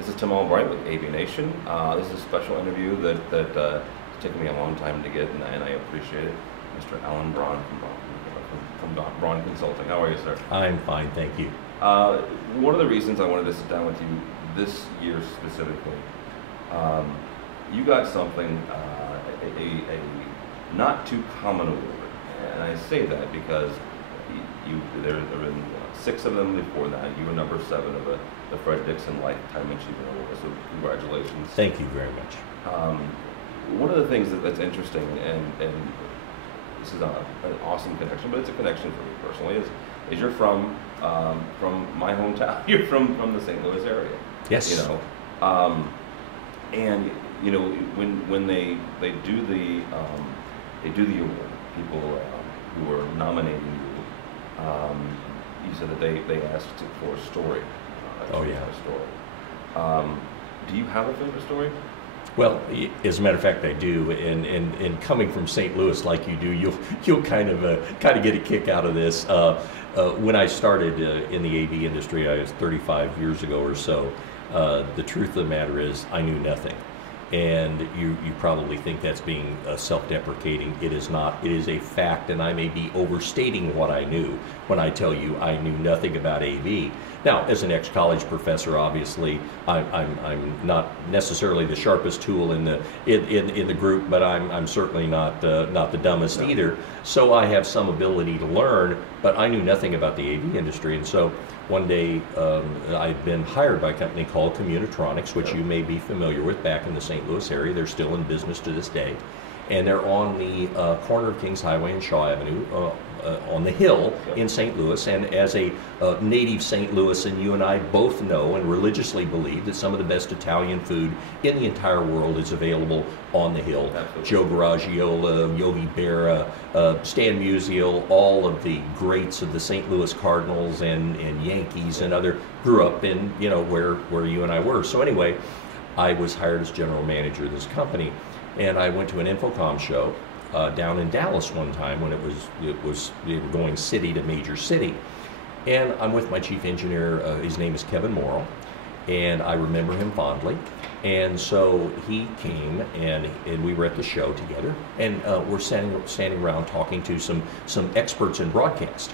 This is Tim Albright with AVNation. This is a special interview that it's taken me a long time to get, and I appreciate it. Mr. Alan Brawn from Brawn Consulting. How are you, sir? I'm fine, thank you. One of the reasons I wanted to sit down with you this year specifically, you got something, a not too common award, and I say that because there have been 6 of them before that. You were number 7 of the Fred Dixon Lifetime Achievement Award, so congratulations. Thank you very much. One of the things that's interesting, and this is an awesome connection, but it's a connection for me personally, is you're from my hometown. You're from the St. Louis area. Yes. You know, and you know when they do the award, people who are nominating you, you said that they asked for a story. Oh yeah. A story. Do you have a favorite story? Well, as a matter of fact, I do. And coming from St. Louis like you do, you'll kind of get a kick out of this. When I started in the AV industry, I was 35 years ago or so. The truth of the matter is, I knew nothing. And you probably think that's being self-deprecating. It is not. It is a fact, and I may be overstating what I knew when I tell you I knew nothing about AV. Now, as an ex-college professor, obviously, I'm not necessarily the sharpest tool in the group, but I'm certainly not the dumbest either. So I have some ability to learn, but I knew nothing about the AV industry, and so one day I'd been hired by a company called Communitronics, which you may be familiar with, back in the St. Louis area. They're still in business to this day, and they're on the corner of Kings Highway and Shaw Avenue, on the hill in St. Louis. And as a native St. Louis, and you and I both know and religiously believe that some of the best Italian food in the entire world is available on the hill. Absolutely. Joe Garagiola, Yogi Berra, Stan Musial, all of the greats of the St. Louis Cardinals and Yankees and other grew up in, you know, where you and I were. So anyway, I was hired as general manager of this company, and I went to an InfoComm show down in Dallas one time when they were going city to major city, and I'm with my chief engineer. His name is Kevin Morrow, and I remember him fondly. And so he came, and we were at the show together, and we're standing around talking to some experts in broadcast.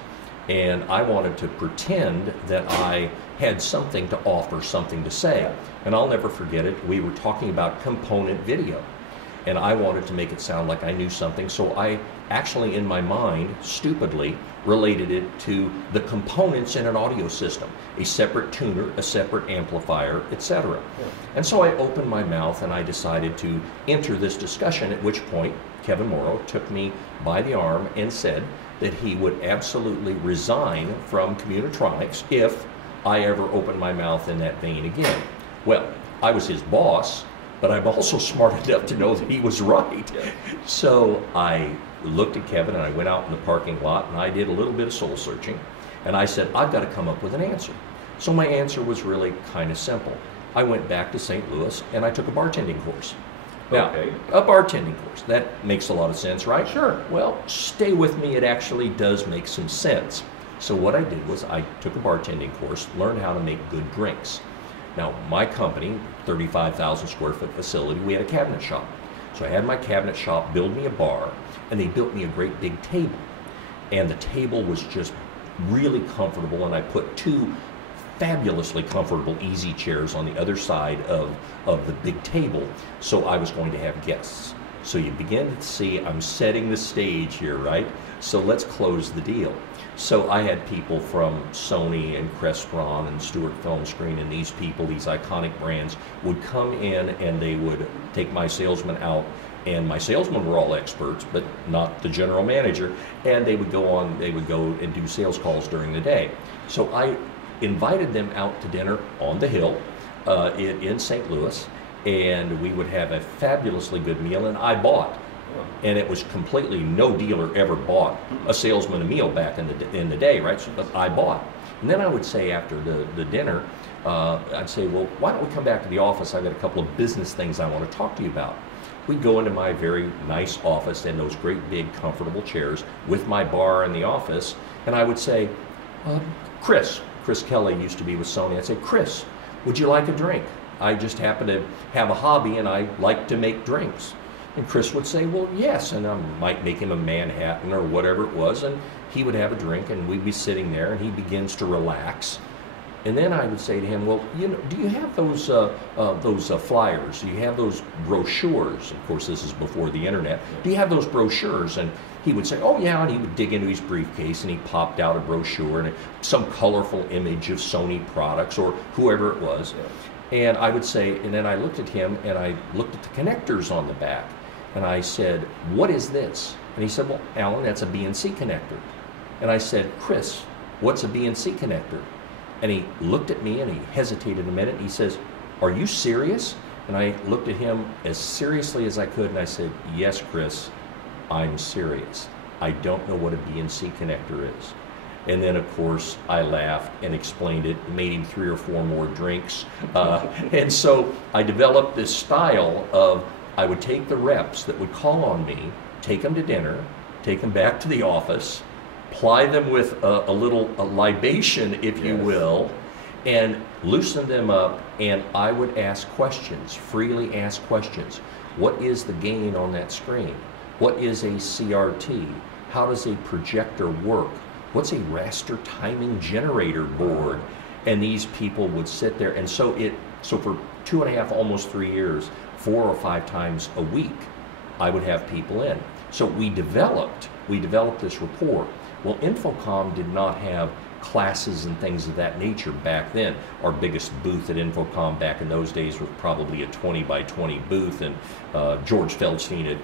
And I wanted to pretend that I had something to offer, something to say. And I'll never forget it. We were talking about component video, and I wanted to make it sound like I knew something, so I actually, in my mind, stupidly related it to the components in an audio system, a separate tuner, a separate amplifier, etc. And so I opened my mouth and I decided to enter this discussion, at which point Kevin Morrow took me by the arm and said that he would absolutely resign from Communitronics if I ever opened my mouth in that vein again. Well, I was his boss, but I'm also smart enough to know that he was right. So I looked at Kevin and I went out in the parking lot and I did a little bit of soul searching, and I said, I've got to come up with an answer. So my answer was really kind of simple. I went back to St. Louis and I took a bartending course. Now, a bartending course, that makes a lot of sense, right? Sure. Well, stay with me, it actually does make some sense. So what I did was I took a bartending course, learned how to make good drinks. Now, my company, 35,000 square foot facility, we had a cabinet shop. So I had my cabinet shop build me a bar, and they built me a great big table. And the table was just really comfortable, and I put 2 fabulously comfortable easy chairs on the other side of the big table, so I was going to have guests. So you begin to see I'm setting the stage here, right? So let's close the deal. So I had people from Sony and Crestron and Stewart Film Screen, and these people, these iconic brands, would come in and they would take my salesmen out, and my salesmen were all experts, but not the general manager, and they would go and do sales calls during the day. So I invited them out to dinner on the hill in St. Louis, and we would have a fabulously good meal, and I bought. And it was completely, no dealer ever bought a salesman a meal back in the day, right? So, but I bought. And then I would say after the dinner, I'd say, well, why don't we come back to the office? I've got a couple of business things I want to talk to you about. We'd go into my very nice office and those great big comfortable chairs with my bar in the office, and I would say, Chris Kelly used to be with Sony. I'd say, Chris, would you like a drink? I just happen to have a hobby and I like to make drinks. And Chris would say, well, yes, and I might make him a Manhattan or whatever it was, and he would have a drink, and we'd be sitting there, and he begins to relax. And then I would say to him, well, you know, do you have those flyers? Do you have those brochures? Of course, this is before the internet. Do you have those brochures? And he would say, oh, yeah, and he would dig into his briefcase, and he popped out a brochure and some colorful image of Sony products or whoever it was. And I would say, and then I looked at him, and I looked at the connectors on the back, and I said, what is this? And he said, well, Alan, that's a BNC connector. And I said, Chris, what's a BNC connector? And he looked at me and he hesitated a minute. And he says, are you serious? And I looked at him as seriously as I could, and I said, yes, Chris, I'm serious. I don't know what a BNC connector is. And then, of course, I laughed and explained it, made him 3 or 4 more drinks. And so I developed this style of, I would take the reps that would call on me, take them to dinner, take them back to the office, ply them with a little libation, if you will, and loosen them up, and I would ask questions, freely ask questions. What is the gain on that screen? What is a CRT? How does a projector work? What's a raster timing generator board? And these people would sit there, and so for 2.5, almost 3 years, 4 or 5 times a week, I would have people in. So we developed this rapport. Well, InfoComm did not have classes and things of that nature back then. Our biggest booth at InfoComm back in those days was probably a 20 by 20 booth, and George Feldstein,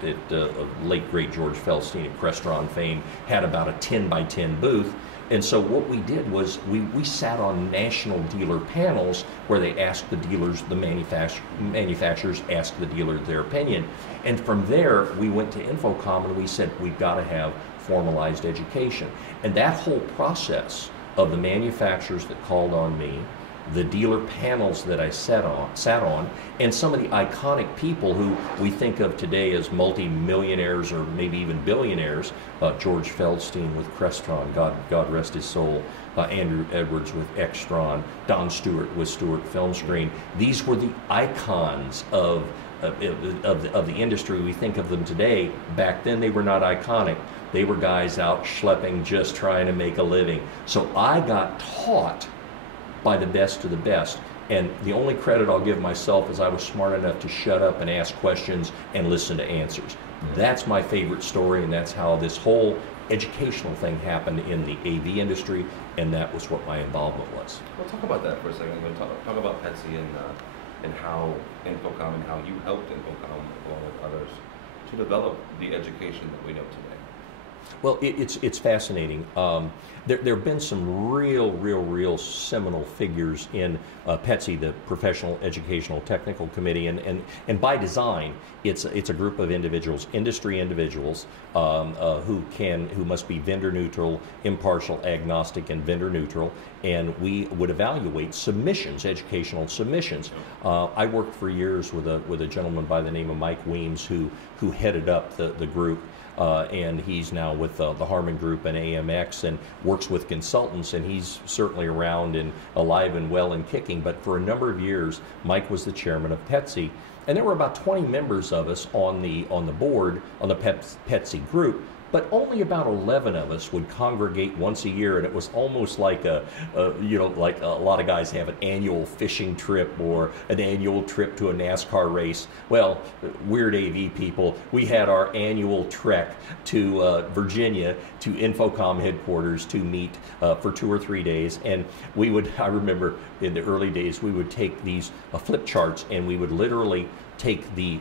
late great George Feldstein at Crestron fame, had about a 10 by 10 booth. And so what we did was we sat on national dealer panels where they asked the dealers, the manufacturers asked the dealer their opinion. And from there, we went to InfoComm and we said, we've got to have formalized education. And that whole process of the manufacturers that called on me, the dealer panels that I sat on, and some of the iconic people who we think of today as multi-millionaires or maybe even billionaires, George Feldstein with Crestron, God rest his soul, Andrew Edwards with Extron, Don Stewart with Stewart Film Screen. These were the icons of the industry. We think of them today. Back then they were not iconic. They were guys out schlepping, just trying to make a living. So I got taught by the best of the best. And the only credit I'll give myself is I was smart enough to shut up and ask questions and listen to answers. That's my favorite story, and that's how this whole educational thing happened in the AV industry, and that was what my involvement was. Well, talk about that for a second. We'll talk about Petsy and how InfoComm and how you helped InfoComm along with others to develop the education that we know today. Well, it's fascinating. There have been some real seminal figures in PETSI, the Professional Educational Technical Committee, and by design, it's a group of individuals, industry individuals, who must be vendor neutral, impartial, agnostic, and vendor neutral, and we would evaluate submissions, educational submissions. I worked for years with a gentleman by the name of Mike Weems who headed up the group. And he's now with the Harmon Group and AMX and works with consultants, and he's certainly around and alive and well and kicking. But for a number of years, Mike was the chairman of PETSI, and there were about 20 members of us on the board, on the PETSI group. But only about 11 of us would congregate once a year, and it was almost like like a lot of guys have an annual fishing trip or an annual trip to a NASCAR race. Well, weird AV people, we had our annual trek to Virginia to InfoComm headquarters to meet for 2 or 3 days, and I remember in the early days, we would take these flip charts and we would literally take the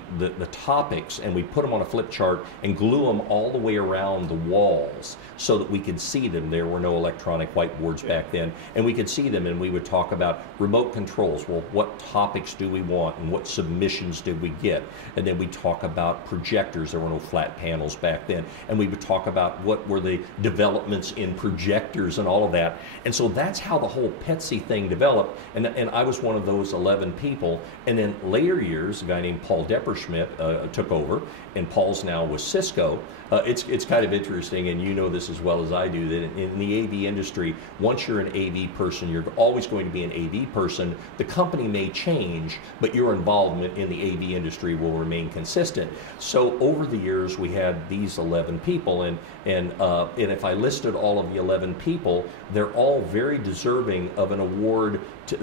topics and we put them on a flip chart and glue them all the way around the walls so that we could see them. There were no electronic whiteboards back then, and we could see them, and we would talk about remote controls. Well, what topics do we want and what submissions did we get? And then we talk about projectors. There were no flat panels back then, and we would talk about what were the developments in projectors and all of that. And so that's how the whole PETSI thing developed, and I was one of those 11 people. And then later years, a guy named named Paul Depperschmidt took over, and Paul's now with Cisco. It's kind of interesting, and you know this as well as I do, that in the AV industry, once you're an AV person, you're always going to be an AV person. The company may change, but your involvement in the AV industry will remain consistent. So over the years, we had these 11 people, and if I listed all of the 11 people, they're all very deserving of an award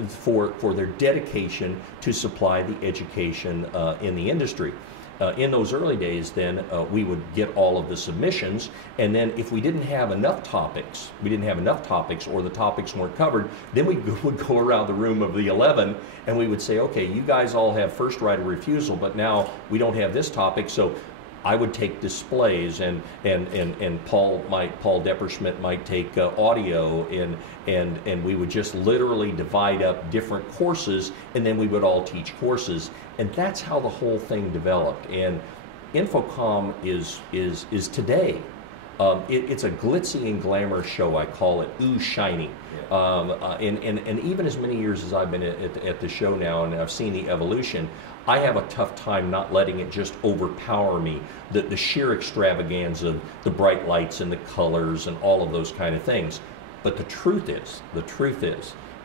for their dedication to supply the education in the industry. In those early days, then we would get all of the submissions, and then if we didn't have enough topics, or the topics weren't covered, then we would go around the room of the 11 and we would say, okay, you guys all have first right of refusal, but now we don't have this topic. So I would take displays, and Paul Depperschmidt might take audio, and we would just literally divide up different courses, and then we would all teach courses, and that's how the whole thing developed. And InfoComm is today. It's a glitzy and glamorous show. I call it ooh shiny. Yeah. And even as many years as I've been at the show now, and I've seen the evolution, I have a tough time not letting it just overpower me. The sheer extravaganza of the bright lights and the colors and all of those kind of things. But the truth is,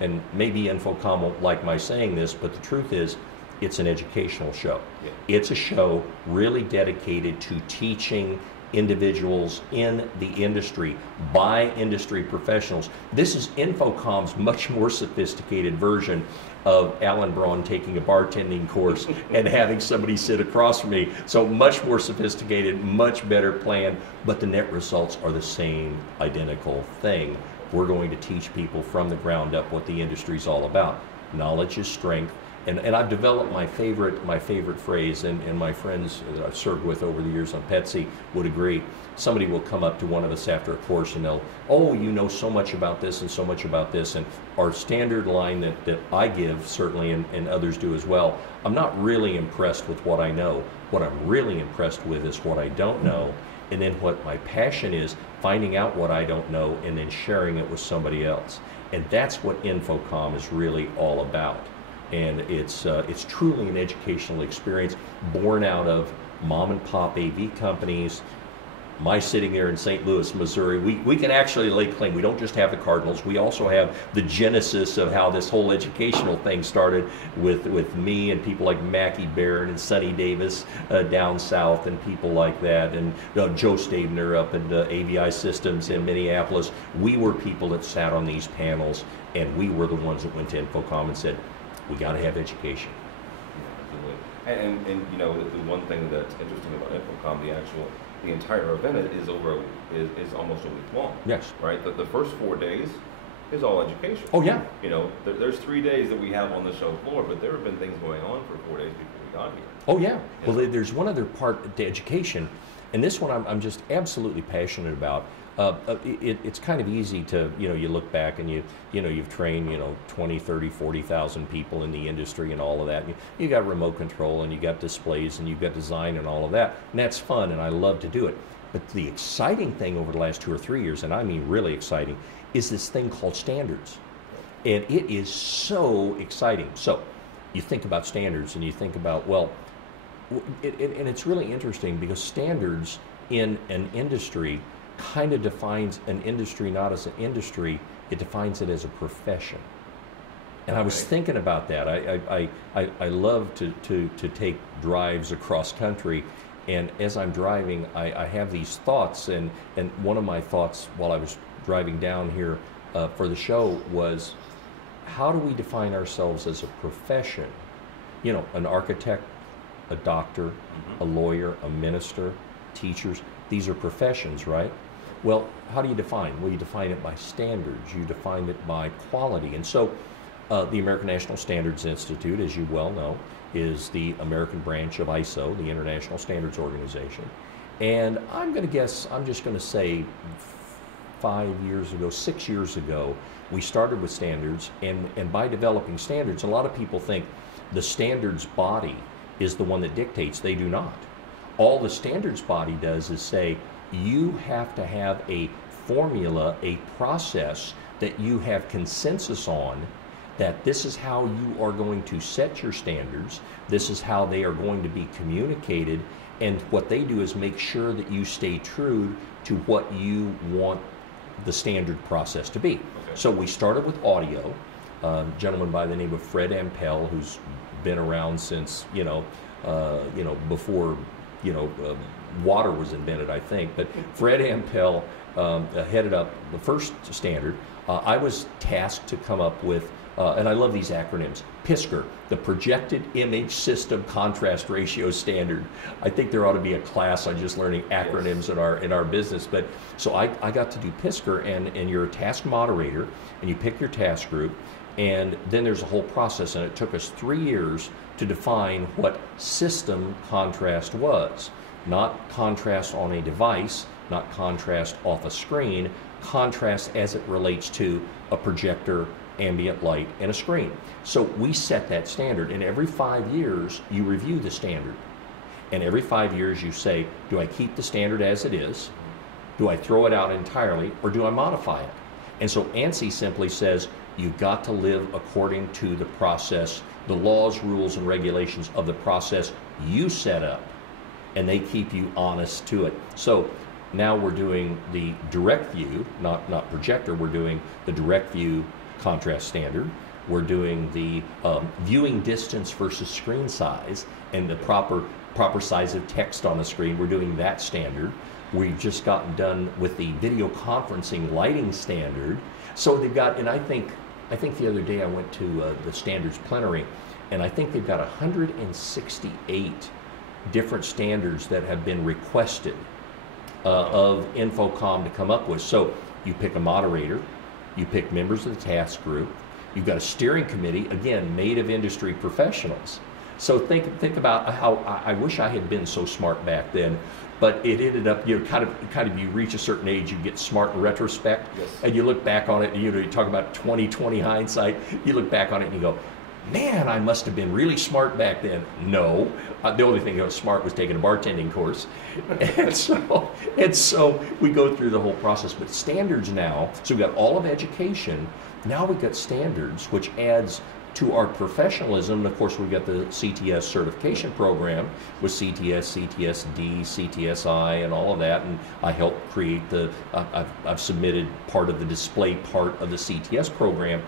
and maybe InfoComm won't like my saying this, but the truth is, it's an educational show. Yeah. It's a show really dedicated to teaching individuals in the industry by industry professionals. This is InfoComm's much more sophisticated version of Alan Brawn taking a bartending course and having somebody sit across from me. So much more sophisticated, much better plan, but the net results are the same identical thing. We're going to teach people from the ground up what the industry's all about. Knowledge is strength. And I've developed my favorite phrase, and my friends that I've served with over the years on Petsy would agree. Somebody will come up to one of us after a course and they'll, oh, you know so much about this and so much about this. And our standard line that I give, certainly, and others do as well, I'm not really impressed with what I know. What I'm really impressed with is what I don't know, and then what my passion is, finding out what I don't know and then sharing it with somebody else. And that's what InfoComm is really all about. And it's truly an educational experience born out of mom and pop AV companies. My sitting there in St. Louis, Missouri, we can actually lay claim. We don't just have the Cardinals. We also have the genesis of how this whole educational thing started with me and people like Mackie Barron and Sonny Davis down south, and people like that, and Joe Stabner up at AVI Systems in Minneapolis. We were people that sat on these panels, and we were the ones that went to InfoComm and said, we got to have education. Yeah, absolutely. And you know, the one thing that's interesting about InfoComm, the entire event is almost a week long. Yes. Right. The first 4 days is all education. Oh yeah. You know, there's 3 days that we have on the show floor, but there have been things going on for 4 days before we got here. Oh yeah. Well, there's one other part to education, and this one I'm just absolutely passionate about. It's kind of easy to, you look back and you've trained, 20, 30, 40,000 people in the industry and all of that. You got remote control and you got displays and you've got design and all of that. And that's fun, and I love to do it. But the exciting thing over the last 2 or 3 years, and I mean really exciting, is this thing called standards. And it is so exciting. So you think about standards and you think about, well, and it's really interesting because standards in an industry kind of defines an industry not as an industry, it defines it as a profession. And I was thinking about that. I love to take drives across country, and as I'm driving, I have these thoughts, and one of my thoughts while I was driving down here for the show was, how do we define ourselves as a profession? An architect, a doctor, a lawyer, a minister, teachers. These are professions, right? Well, how do you define? Well, you define it by standards. You define it by quality. And so the American National Standards Institute, as you well know, is the American branch of ISO, the International Standards Organization. And I'm going to guess, I'm just going to say 6 years ago, we started with standards. And by developing standards, a lot of people think the standards body is the one that dictates. They do not. All the standards body does is say, you have to have a formula, a process that you have consensus on, that this is how you are going to set your standards, this is how they are going to be communicated, and what they do is make sure that you stay true to what you want the standard process to be. Okay. So we started with audio. A gentleman by the name of Fred Ampel, who's been around since before water was invented, I think. But Fred Ampel headed up the first standard. I was tasked to come up with, and I love these acronyms, PISCR, the Projected Image System Contrast Ratio Standard. I think there ought to be a class on just learning acronyms in our business. But so I got to do PISCR, and you're a task moderator, and you pick your task group, and then there's a whole process, and it took us 3 years to define what system contrast was. Not contrast on a device, not contrast off a screen, contrast as it relates to a projector, ambient light, and a screen. So we set that standard, and every 5 years you review the standard. And every 5 years you say, do I keep the standard as it is? Do I throw it out entirely, or do I modify it? And so ANSI simply says, you've got to live according to the process, the laws, rules, and regulations of the process you set up, and they keep you honest to it. So now we're doing the direct view, not projector, we're doing the direct view contrast standard. We're doing the viewing distance versus screen size and the proper size of text on the screen. We're doing that standard. We've just gotten done with the video conferencing lighting standard. So they've got, and I think the other day I went to the standards plenary, and I think they've got 168 different standards that have been requested of InfoComm to come up with. So you pick a moderator, you pick members of the task group, you've got a steering committee, again, made of industry professionals. So think about how I wish I had been so smart back then, but it ended up, you reach a certain age, you get smart in retrospect, yes. And you look back on it, and you talk about 20/20 hindsight, you look back on it and you go, man, I must have been really smart back then. No, the only thing that was smart was taking a bartending course. and so we go through the whole process. But standards now, so we've got all of education, now we've got standards, which adds to our professionalism. And of course, we've got the CTS certification program with CTS, CTSD, CTSI, and all of that. And I helped create I've submitted part of the display part of the CTS program.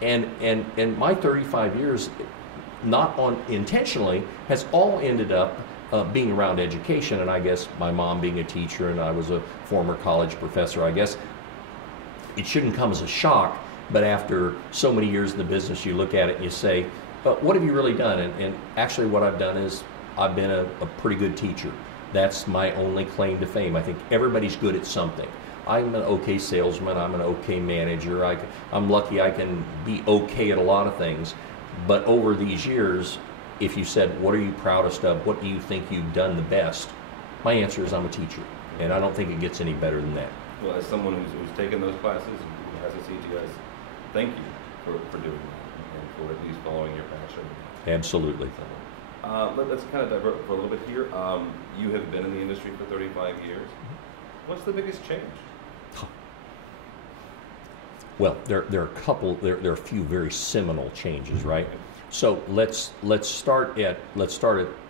And my 35 years, not intentionally, has all ended up being around education. And I guess my mom being a teacher and I was a former college professor, I guess it shouldn't come as a shock. But after so many years in the business, you look at it and you say, what have you really done? And actually what I've done is I've been a pretty good teacher. That's my only claim to fame. I think everybody's good at something. I'm an okay salesman, I'm an okay manager, I'm lucky I can be okay at a lot of things. But over these years, if you said, what are you proudest of? What do you think you've done the best? My answer is I'm a teacher, and I don't think it gets any better than that. Well, as someone who's taken those classes, who has a CTS, thank you for doing that and for at least following your passion. Absolutely. Let's kind of divert for a little bit here. You have been in the industry for 35 years. What's the biggest change? Well, there are a few very seminal changes, right? So let's start at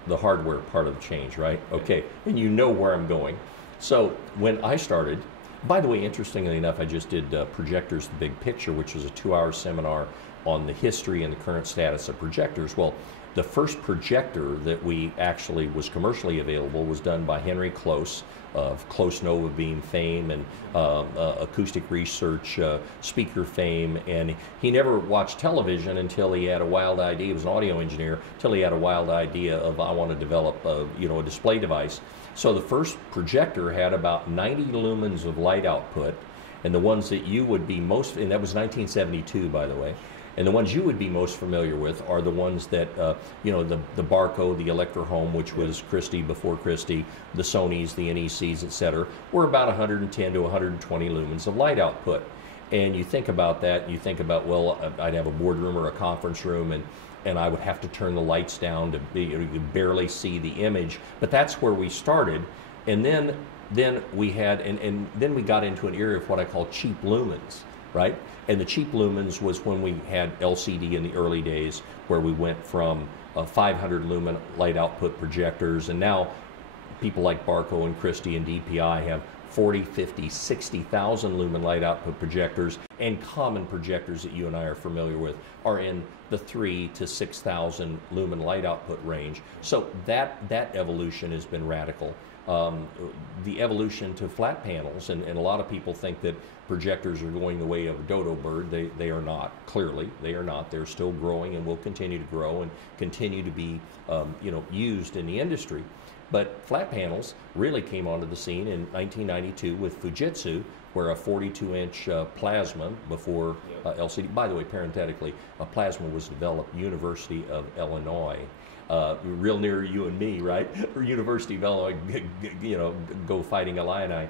the hardware part of the change, right? Okay, and you know where I'm going. So when I started, by the way, interestingly enough, I just did Projectors, the Big Picture, which was a 2-hour seminar on the history and the current status of projectors. Well, the first projector that we actually was commercially available was done by Henry Close of Close Nova Beam fame and acoustic research speaker fame. And he never watched television until he had a wild idea. He was an audio engineer until he had a wild idea of, I want to develop a display device. So the first projector had about 90 lumens of light output, and the ones that you would be most, and that was 1972, by the way. And the ones you would be most familiar with are the ones that, the Barco, the Electrohome, which was Christie before Christie, the Sonys, the NECs, etc., were about 110 to 120 lumens of light output. And you think about that, and you think about, well, I'd have a boardroom or a conference room, and I would have to turn the lights down you could barely see the image. But that's where we started. And then we had, and then we got into an area of what I call cheap lumens. right? And the cheap lumens was when we had LCD in the early days, where we went from 500 lumen light output projectors, and now people like Barco and Christie and DPI have 40, 50, 60,000 lumen light output projectors, and common projectors that you and I are familiar with are in the 3 to 6,000 lumen light output range. So that evolution has been radical. The evolution to flat panels, and a lot of people think that projectors are going the way of a dodo bird. They are not. Clearly, they are not. They're still growing and will continue to grow and continue to be used in the industry. But flat panels really came onto the scene in 1992 with Fujitsu, where a 42-inch plasma before LCD. By the way, parenthetically, a plasma was developed University of Illinois, real near you and me, right? Or University of Illinois, go Fighting Illini,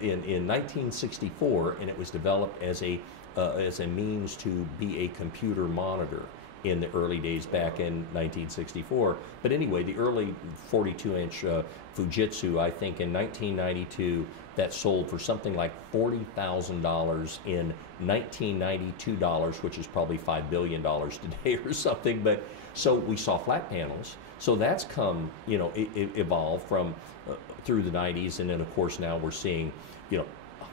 in 1964, and it was developed as a means to be a computer monitor in the early days back in 1964. But anyway, the early 42-inch Fujitsu, I think in 1992, that sold for something like $40,000 in 1992 dollars, which is probably $5 billion today or something. But so we saw flat panels. So that's come, evolved from through the 90s, and then of course now we're seeing,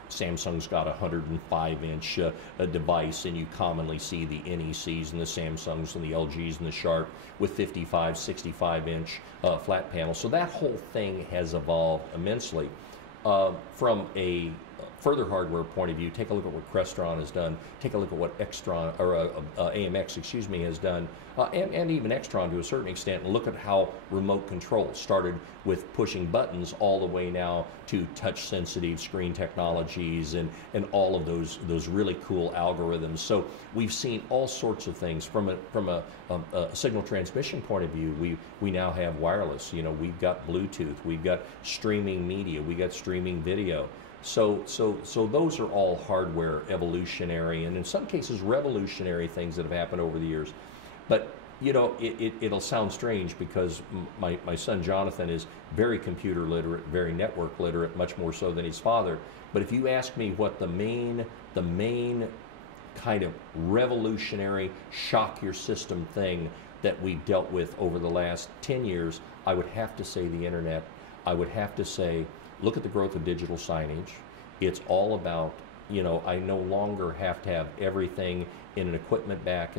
Samsung's got a 105-inch device, and you commonly see the NECs and the Samsungs and the LGs and the Sharp with 55, 65-inch flat panels. So that whole thing has evolved immensely. From a further hardware point of view, take a look at what Crestron has done. Take a look at what AMX, has done, and even Extron to a certain extent. And look at how remote control started with pushing buttons all the way now to touch-sensitive screen technologies and all of those really cool algorithms. So we've seen all sorts of things from a signal transmission point of view. We now have wireless. We've got Bluetooth. We've got streaming media. We got streaming video. So those are all hardware evolutionary, and in some cases revolutionary things that have happened over the years. But it'll sound strange because my son Jonathan is very computer literate, very network literate, much more so than his father. But if you ask me what the main kind of revolutionary shock your system thing that we've dealt with over the last 10 years, I would have to say the internet. I would have to say, look at the growth of digital signage. It's all about, I no longer have to have everything in an equipment rack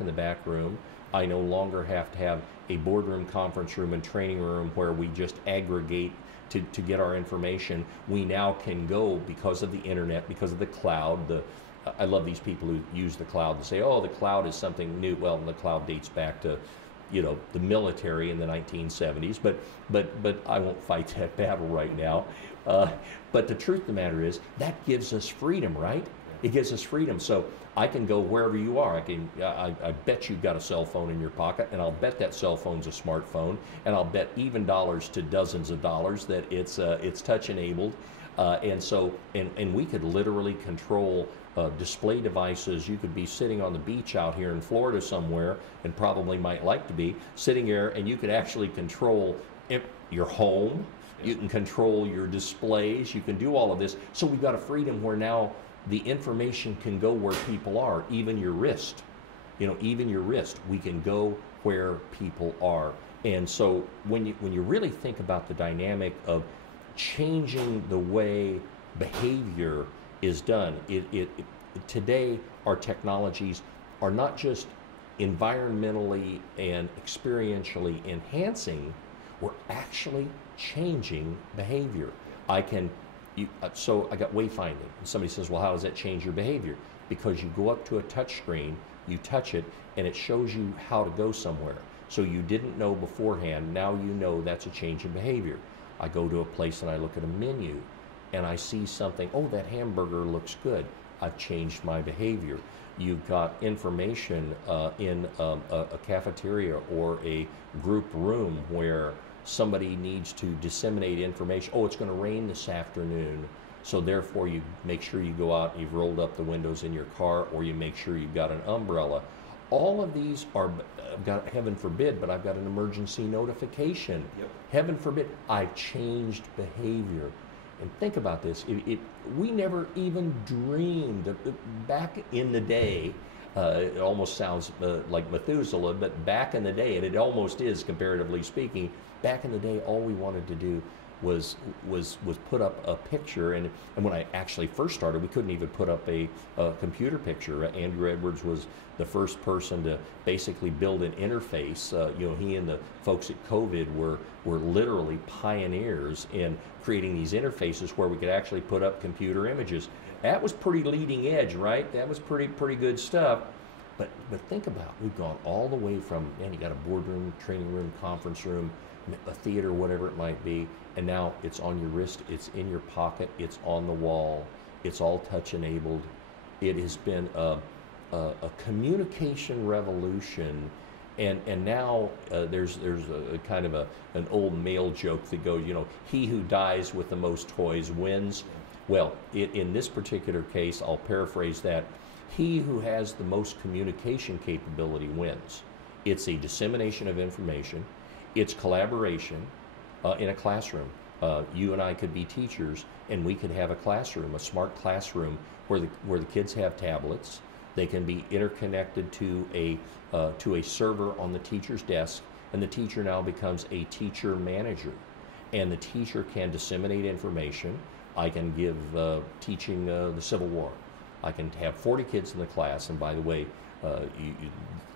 in the back room. I no longer have to have a boardroom, conference room, and training room where we just aggregate to get our information. We now can go, because of the internet, because of the cloud. I love these people who use the cloud to say, oh, the cloud is something new. Well, the cloud dates back to the military in the 1970s, but I won't fight that battle right now. But the truth of the matter is that gives us freedom, right? It gives us freedom. So I can go wherever you are. I bet you've got a cell phone in your pocket, and I'll bet that cell phone's a smartphone, and I'll bet even dollars to dozens of dollars that it's touch enabled, and we could literally control display devices. You could be sitting on the beach out here in Florida somewhere, and probably might like to be sitting there, and you could actually control your home. You can control your displays. You can do all of this. So we've got a freedom where now the information can go where people are, even your wrist. Even your wrist. We can go where people are. And so when you really think about the dynamic of changing the way behavior is done, today our technologies are not just environmentally and experientially enhancing, we're actually changing behavior. So I got wayfinding. And somebody says, well, how does that change your behavior? Because you go up to a touch screen, you touch it, and it shows you how to go somewhere. So you didn't know beforehand, now you know that's a change in behavior. I go to a place and I look at a menu and I see something, oh, that hamburger looks good. I've changed my behavior. You've got information in a cafeteria or a group room where somebody needs to disseminate information. Oh, it's going to rain this afternoon, so therefore you make sure you go out and you've rolled up the windows in your car, or you make sure you've got an umbrella. All of these are, heaven forbid, but I've got an emergency notification. Yep. Heaven forbid, I've changed behavior. And think about this, we never even dreamed, back in the day, it almost sounds like Methuselah, but back in the day, and it almost is comparatively speaking, back in the day, all we wanted to do was put up a picture, and when I actually first started, we couldn't even put up a computer picture. Andrew Edwards was the first person to basically build an interface. He and the folks at COVID were literally pioneers in creating these interfaces where we could actually put up computer images. That was pretty leading edge, right? That was pretty good stuff. But think about it. We've gone all the way from, man, you got a boardroom, training room, conference room, a theater, whatever it might be, and now it's on your wrist, it's in your pocket, it's on the wall, it's all touch enabled. It has been a communication revolution, and now there's a kind of an old male joke that goes, he who dies with the most toys wins. Well, in this particular case, I'll paraphrase that. He who has the most communication capability wins. It's a dissemination of information. It's collaboration in a classroom. You and I could be teachers, and we could have a classroom, a smart classroom, where the kids have tablets. They can be interconnected to a server on the teacher's desk, and the teacher now becomes a teacher manager. And the teacher can disseminate information. I can give teaching the Civil War. I can have 40 kids in the class, and by the way,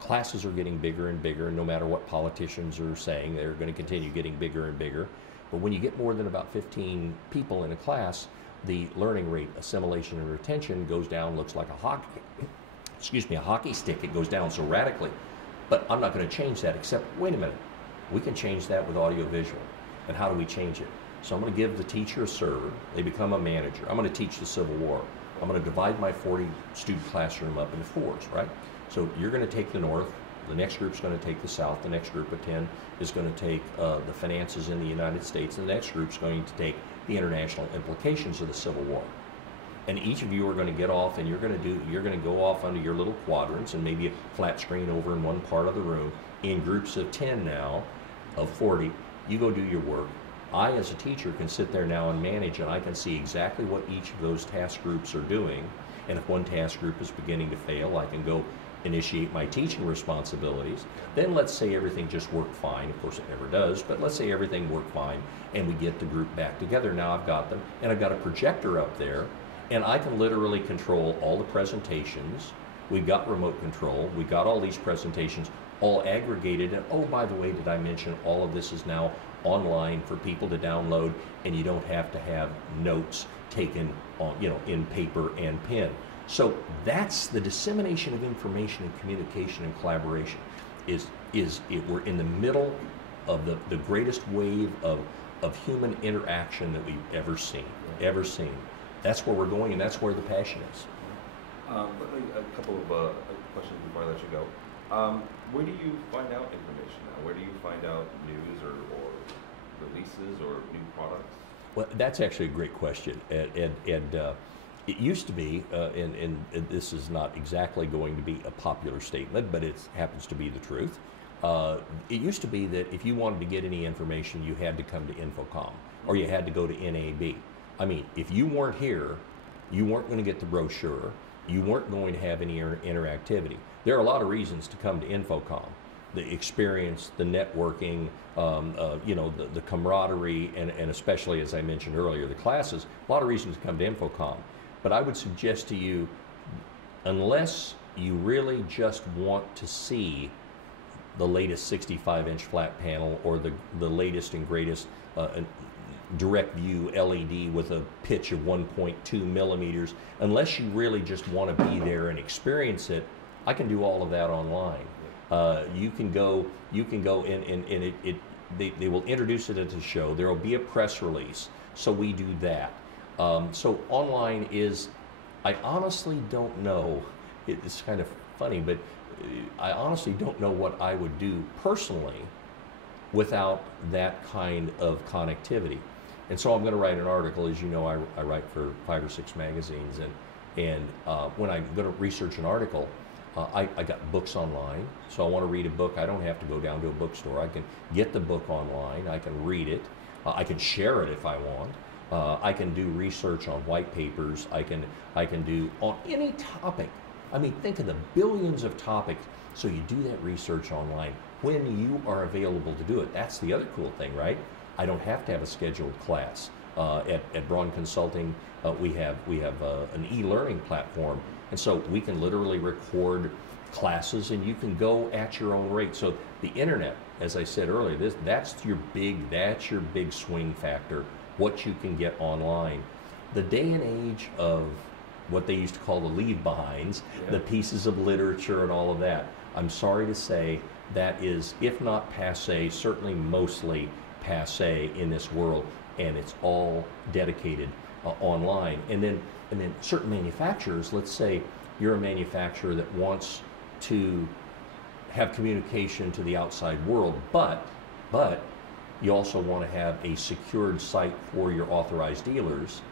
classes are getting bigger and bigger, and no matter what politicians are saying, they're going to continue getting bigger and bigger. But when you get more than about 15 people in a class, the learning rate, assimilation, and retention goes down, looks like a hockey stick. It goes down so radically. But I'm not going to change that, except, wait a minute, we can change that with audio-visual. And how do we change it? So I'm going to give the teacher a server. They become a manager. I'm going to teach the Civil War. I'm going to divide my 40-student classroom up into fours, right? So you're going to take the North, the next group's going to take the South, the next group of 10 is going to take the finances in the United States, and the next group's going to take the international implications of the Civil War. And each of you are going to get off, and you're going to go off under your little quadrants, and maybe a flat screen over in one part of the room, in groups of 10 now, of 40, you go do your work. I, as a teacher, can sit there now and manage, and I can see exactly what each of those task groups are doing. And if one task group is beginning to fail, I can go initiate my teaching responsibilities. Then let's say everything just worked fine. Of course, it never does, but let's say everything worked fine, and we get the group back together. Now I've got them, and I've got a projector up there, and I can literally control all the presentations. We've got remote control. We've got all these presentations all aggregated. And oh, by the way, did I mention all of this is now online for people to download, and you don't have to have notes taken on, in paper and pen. So that's the dissemination of information and communication and collaboration. We're in the middle of the greatest wave of human interaction that we've ever seen. That's where we're going, and that's where the passion is. Quickly, a couple of questions before I let you go. Where do you find out information now? Where do you find out news or releases or new products? Well, that's actually a great question. And it used to be, and this is not exactly going to be a popular statement, but it happens to be the truth. It used to be that if you wanted to get any information, you had to come to InfoComm, or you had to go to NAB. I mean, if you weren't here, you weren't going to get the brochure. You weren't going to have any interactivity. There are a lot of reasons to come to InfoComm. The experience, the networking, the camaraderie, and especially, as I mentioned earlier, the classes, a lot of reasons to come to InfoComm. But I would suggest to you, unless you really just want to see the latest 65-inch flat panel or the latest and greatest direct view LED with a pitch of 1.2 millimeters, unless you really just want to be there and experience it, I can do all of that online. You can go and they will introduce it at the show. There will be a press release, so we do that. So online is, I honestly don't know, it's kind of funny, but I honestly don't know what I would do personally without that kind of connectivity. And so I'm going to write an article. As you know, I write for 5 or 6 magazines, and when I'm going to research an article, I got books online. So I want to read a book. I don't have to go down to a bookstore. I can get the book online. I can read it. I can share it if I want. I can do research on white papers. I can do on any topic. I mean, think of the billions of topics. So you do that research online when you are available to do it. That's the other cool thing, right? I don't have to have a scheduled class. At Brawn Consulting, we have an e-learning platform, and so we can literally record classes, and you can go at your own rate. So the internet, as I said earlier, that's your big swing factor. What you can get online. The day and age of what they used to call the leave behinds, the pieces of literature and all of that. I'm sorry to say that is, if not passe, certainly mostly passe in this world, and it's all dedicated online. And then certain manufacturers, let's say you're a manufacturer that wants to have communication to the outside world, but you also want to have a secured site for your authorized dealers.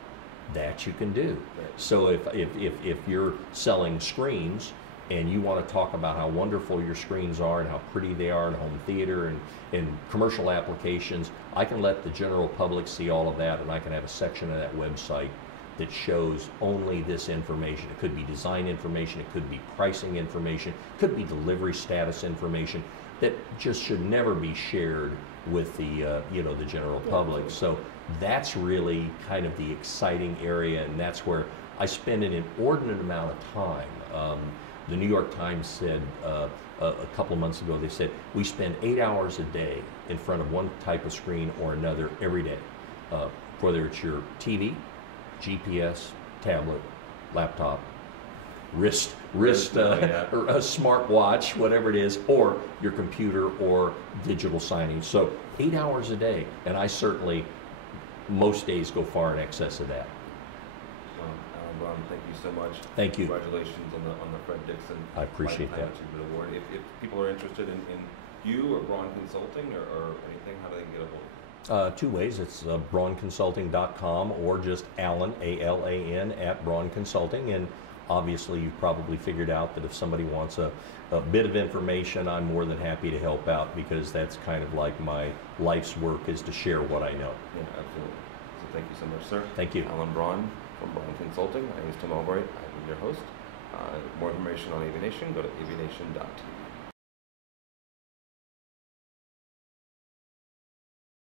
That you can do. So if you're selling screens and you want to talk about how wonderful your screens are and how pretty they are in home theater and commercial applications, I can let the general public see all of that, and I can have a section of that website that shows only this information. It could be design information, it could be pricing information, it could be delivery status information that just should never be shared with the the general public. So that's really kind of the exciting area, and that's where I spend an inordinate amount of time. The New York Times said a couple of months ago, they said we spend 8 hours a day in front of one type of screen or another every day, whether it's your TV, GPS, tablet, laptop, wrist or a smart watch, whatever it is, or your computer or digital signage. So 8 hours a day, and I certainly most days go far in excess of that. Brawn, thank you so much. Thank you. Congratulations on the Fred Dixon. I appreciate that. Award. If people are interested in you or Brawn Consulting or anything, how do they get a hold of you? Two ways. It's brawnconsulting.com or just Alan, A-L-A-N, at Brawn Consulting. And obviously, you've probably figured out that if somebody wants a bit of information, I'm more than happy to help out, because that's kind of like my life's work, is to share what I know. Yeah, absolutely. So thank you so much, sir. Thank you. Alan Brawn from Brawn Consulting. My name is Tim Albright. I'm your host. More information on AVNation, go to avnation.tv.